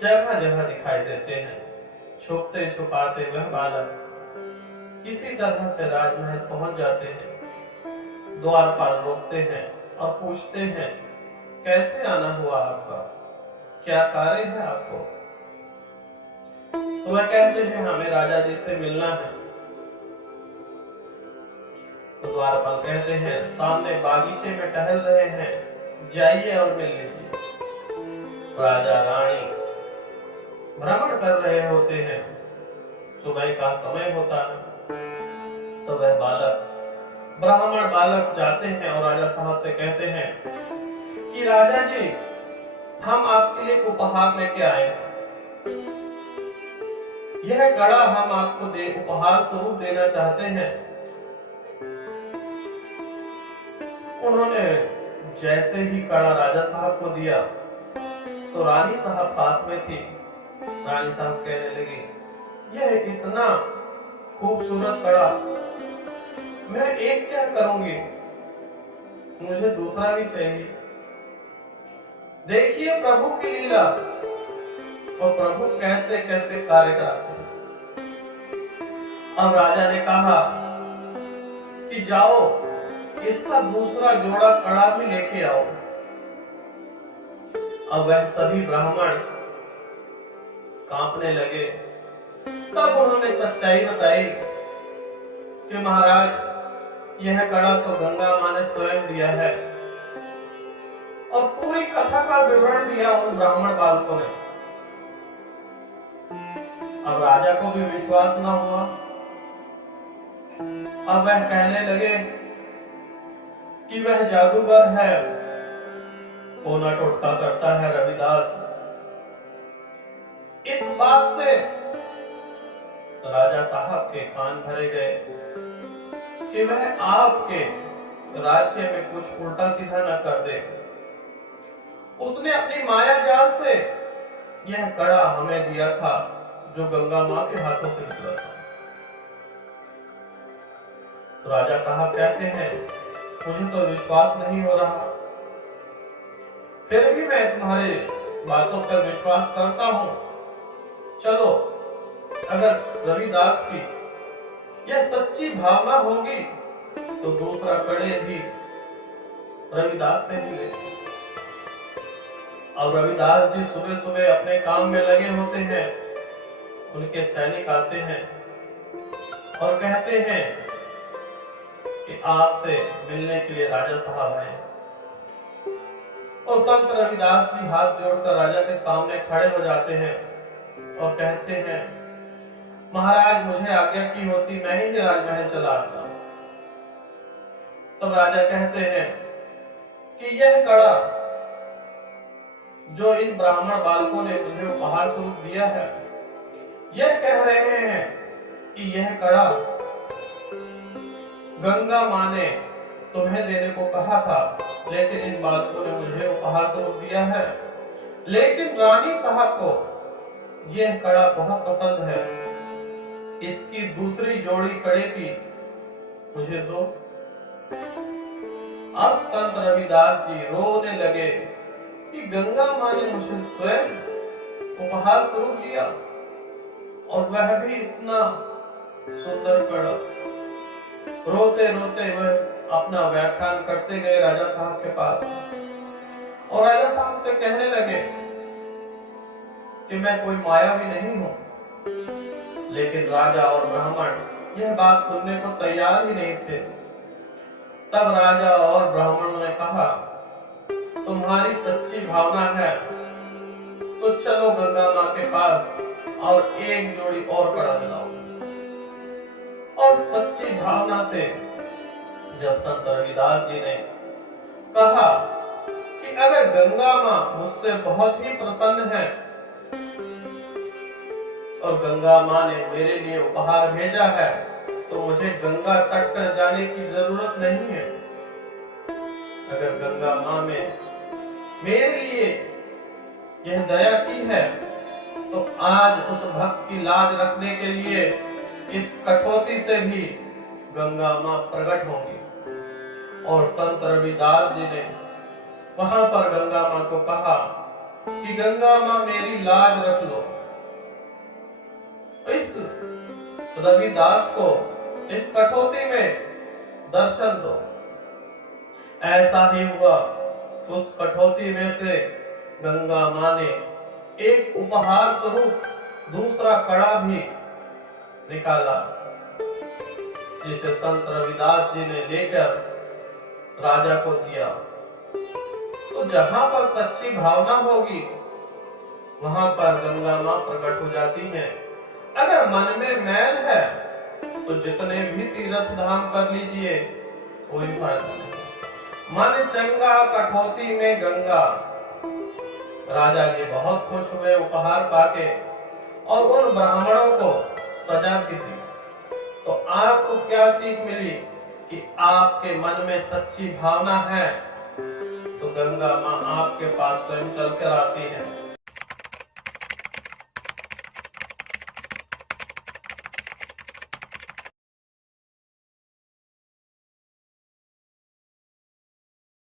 जगह जगह दिखाई देते हैं। छुपते छुपाते वह बालक किसी तरह से राजमहल पहुंच जाते हैं। द्वारपाल रोकते हैं और पूछते हैं, कैसे आना हुआ आपका, क्या कार्य है आपको? तो वह कहते हैं, हमें राजा जी से मिलना है। तो द्वारपाल कहते हैं, सामने बागीचे में टहल रहे हैं, जाइए और मिल लीजिए। राजा रानी भ्रमण कर रहे होते हैं। सुबह का समय होता है। तो वह ब्राह्मण बालक जाते हैं और राजा साहब से कहते हैं कि राजा जी, हम आपके लिए उपहार लेके आए हैं। यह कड़ा हम आपको उपहार स्वरूप देना चाहते हैं। उन्होंने जैसे ही कड़ा राजा साहब को दिया तो रानी साहब साथ में थी। रानी साहब कहने लगी, यह इतना खूबसूरत कड़ा मैं एक क्या करूंगी, मुझे दूसरा भी चाहिए। देखिए प्रभु की लीला और प्रभु कैसे कैसे कार्य कराते हैं। अब राजा ने कहा कि जाओ, इसका दूसरा जोड़ा कड़ा भी लेके आओ। अब वह सभी ब्राह्मण कांपने लगे। तब उन्होंने सच्चाई बताई कि महाराज, यह कड़ा तो गंगा मां ने स्वयं दिया है। और पूरी कथा का विवरण दिया उन ब्राह्मण बालकों ने। अब राजा को भी विश्वास न हुआ। अब वह कहने लगे कि वह जादूगर है, टोना टोटका करता है रविदास। इस बात से राजा साहब के कान भरे गए कि वह आपके राज्य में कुछ उल्टा सीधा न कर दे। उसने अपनी माया जाल से यह कड़ा हमें दिया था जो गंगा मां के हाथों से निकला था। तो राजा साहब कहते हैं, मुझे तो विश्वास नहीं हो रहा, फिर भी मैं तुम्हारे बातों पर विश्वास करता हूं। चलो, अगर रविदास की यह सच्ची भावना होगी तो दूसरा कड़े भी रविदास से ही ले। अब रविदास जी सुबह सुबह अपने काम में लगे होते हैं। उनके सैनिक आते हैं और कहते हैं कि आपसे मिलने के लिए राजा साहब आए। और संत रविदास जी हाथ जोड़कर राजा के सामने खड़े हो जाते हैं और कहते हैं, महाराज, मुझे आज्ञा की होती मैं ही राजमहल चला आता। तब राजा कहते हैं कि यह कड़ा जो इन ब्राह्मण बालकों ने मुझे उपहार स्वरूप दिया है, यह कह रहे हैं कि यह कड़ा गंगा मां ने तुम्हें देने को कहा था, लेकिन इन बालकों ने मुझे उपहार स्वरूप दिया है। लेकिन रानी साहब को यह कड़ा बहुत पसंद है, इसकी दूसरी जोड़ी कड़े की मुझे दो। अब संत रविदास जी रोने लगे कि गंगा मां ने मुझे स्वयं उपहार स्वरूप दिया और वह भी इतना सुंदर कड़ा। रोते रोते वह अपना व्याख्यान करते गए राजा साहब के पास और राजा साहब से कहने लगे कि मैं कोई मायावी नहीं हूं। लेकिन राजा और ब्राह्मण यह बात सुनने को तैयार ही नहीं थे। तब राजा और ब्राह्मणों ने कहा, तुम्हारी सच्ची भावना है तो चलो गंगा मां के पास और एक जोड़ी और कड़ा दिलाओ। और सच्ची भावना से जब संत रविदास जी ने कहा कि अगर गंगा मां मुझसे बहुत ही प्रसन्न है और गंगा मां ने मेरे लिए उपहार भेजा है, तो मुझे गंगा तट पर जाने की जरूरत नहीं है। अगर गंगा मां ने मेरे लिए यह दया की है तो आज उस भक्त की लाज रखने के लिए इस कठौती से भी गंगा मां प्रकट होंगी। और संत रविदास जी ने वहां पर गंगा मां को कहा कि गंगा मां मेरी लाज रख लो। इस रविदास को इस कठौती में दर्शन दो। ऐसा ही हुआ, उस कठौती में से गंगा मां ने एक उपहार स्वरूप दूसरा कड़ा भी निकाला, जिसे संत रविदास जी ने लेकर राजा को दिया। तो जहां पर सच्ची भावना होगी वहां पर गंगा मां प्रकट हो जाती हैं। अगर मन में मैल है तो जितने भी तीर्थ धाम कर लीजिए, कोई फायदा नहीं। मन चंगा कठौती में गंगा। राजा जी बहुत खुश हुए उपहार पाके और उन ब्राह्मणों को सजा भी दी। तो आपको क्या सीख मिली कि आपके मन में सच्ची भावना है तो गंगा मां आपके पास स्वयं चल कर आती है।